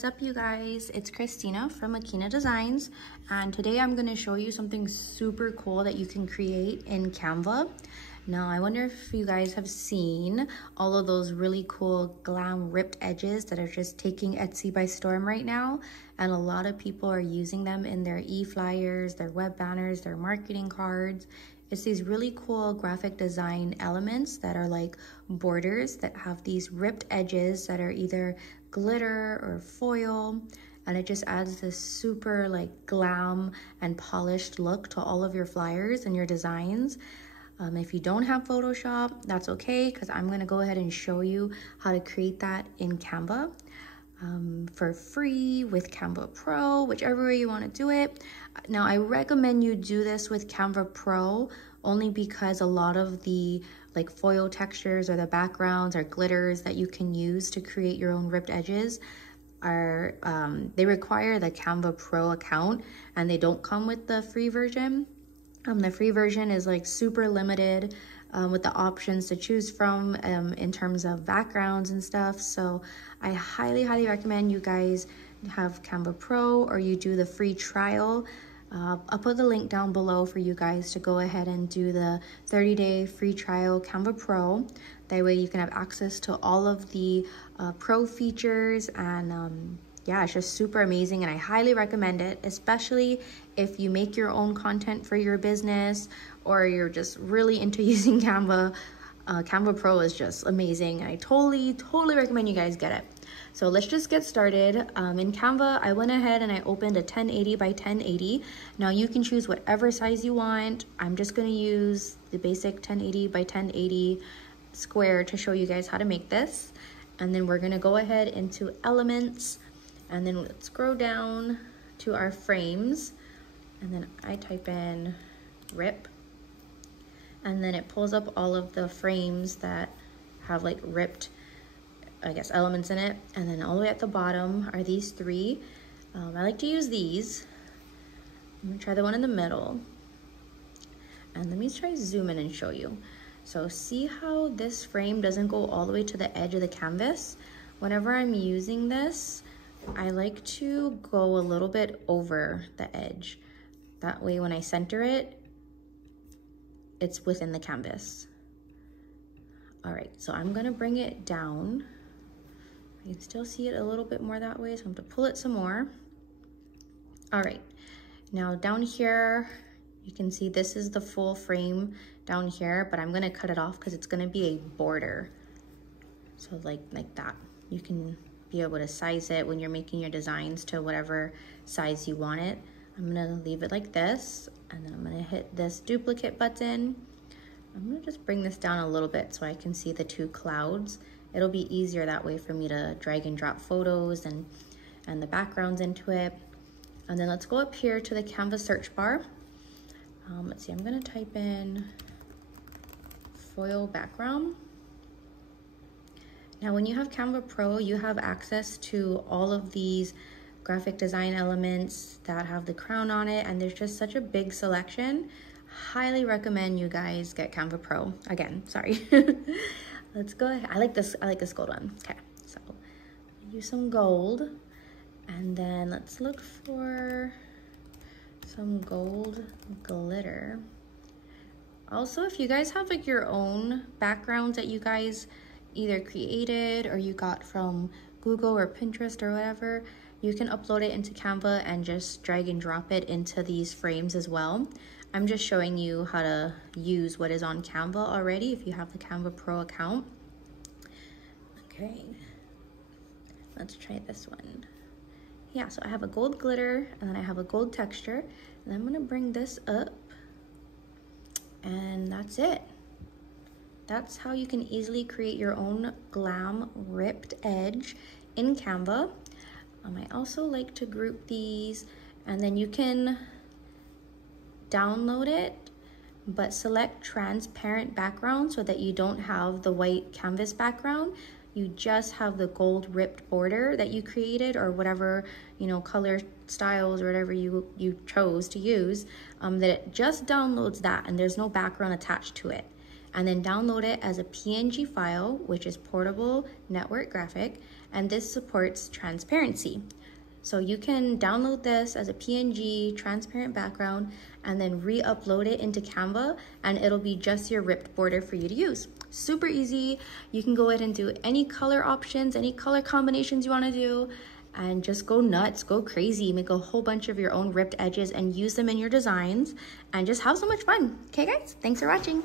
What's up, you guys? It's Christina from Akina Designs, and today I'm going to show you something super cool that you can create in Canva. Now, I wonder if you guys have seen all of those really cool glam ripped edges that are just taking Etsy by storm right now, and a lot of people are using them in their e-flyers, their web banners, their marketing cards. It's these really cool graphic design elements that are like borders that have these ripped edges that are either glitter or foil, and it just adds this super like glam and polished look to all of your flyers and your designs. If you don't have Photoshop, that's okay, because I'm going to go ahead and show you how to create that in Canva for free with Canva Pro, whichever way you want to do it. Now, I recommend you do this with Canva Pro only because a lot of the like foil textures or the backgrounds or glitters that you can use to create your own ripped edges are they require the Canva Pro account, and they don't come with the free version. The free version is like super limited with the options to choose from in terms of backgrounds and stuff. So I highly recommend you guys have Canva Pro, or you do the free trial. I'll put the link down below for you guys to go ahead and do the 30-day free trial Canva Pro. That way you can have access to all of the pro features, and yeah, it's just super amazing, and I highly recommend it, especially if you make your own content for your business or you're just really into using Canva. Canva Pro is just amazing, and I totally recommend you guys get it. So let's just get started. In Canva, I went ahead and I opened a 1080 by 1080. Now you can choose whatever size you want. I'm just gonna use the basic 1080 by 1080 square to show you guys how to make this. And then we're gonna go ahead into elements, and then let's scroll down to our frames, and then I type in rip, and then it pulls up all of the frames that have like ripped, I guess, elements in it. And then all the way at the bottom are these three. I like to use these. I'm gonna try the one in the middle, and let me try zoom in and show you. So see how this frame doesn't go all the way to the edge of the canvas? Whenever I'm using this, I like to go a little bit over the edge. That way when I center it, it's within the canvas. All right, so I'm gonna bring it down. I can still see it a little bit more that way, so I'm gonna pull it some more. All right, now down here, you can see this is the full frame down here, but I'm gonna cut it off because it's gonna be a border. So like that. You can be able to size it when you're making your designs to whatever size you want it. I'm gonna leave it like this, and then I'm gonna hit this duplicate button. I'm gonna just bring this down a little bit so I can see the two clouds. It'll be easier that way for me to drag and drop photos and the backgrounds into it. And then let's go up here to the Canva search bar. Let's see, I'm gonna type in foil background. Now, when you have Canva Pro, you have access to all of these graphic design elements that have the crown on it, and there's just such a big selection. Highly recommend you guys get Canva Pro. Again, sorry. Let's go ahead. I like this gold one. Okay, so use some gold, and then let's look for some gold glitter. Also, if you guys have like your own backgrounds that you guys either created or you got from Google or Pinterest or whatever, you can upload it into Canva and just drag and drop it into these frames as well. I'm just showing you how to use what is on Canva already if you have the Canva Pro account. Okay, let's try this one. Yeah, so I have a gold glitter, and then I have a gold texture, and I'm gonna bring this up, and that's it. That's how you can easily create your own glam ripped edge in Canva. I also like to group these, and then you can download it, but select transparent background so that you don't have the white canvas background. You just have the gold ripped border that you created, or whatever, you know, color styles or whatever you chose to use, that it just downloads that, and there's no background attached to it. and then download it as a PNG file, which is portable network graphic, and this supports transparency. So you can download this as a PNG transparent background and then re-upload it into Canva, and it'll be just your ripped border for you to use. Super easy. You can go ahead and do any color options, any color combinations you want to do, and just go nuts, go crazy, make a whole bunch of your own ripped edges and use them in your designs and just have so much fun. Okay guys, thanks for watching.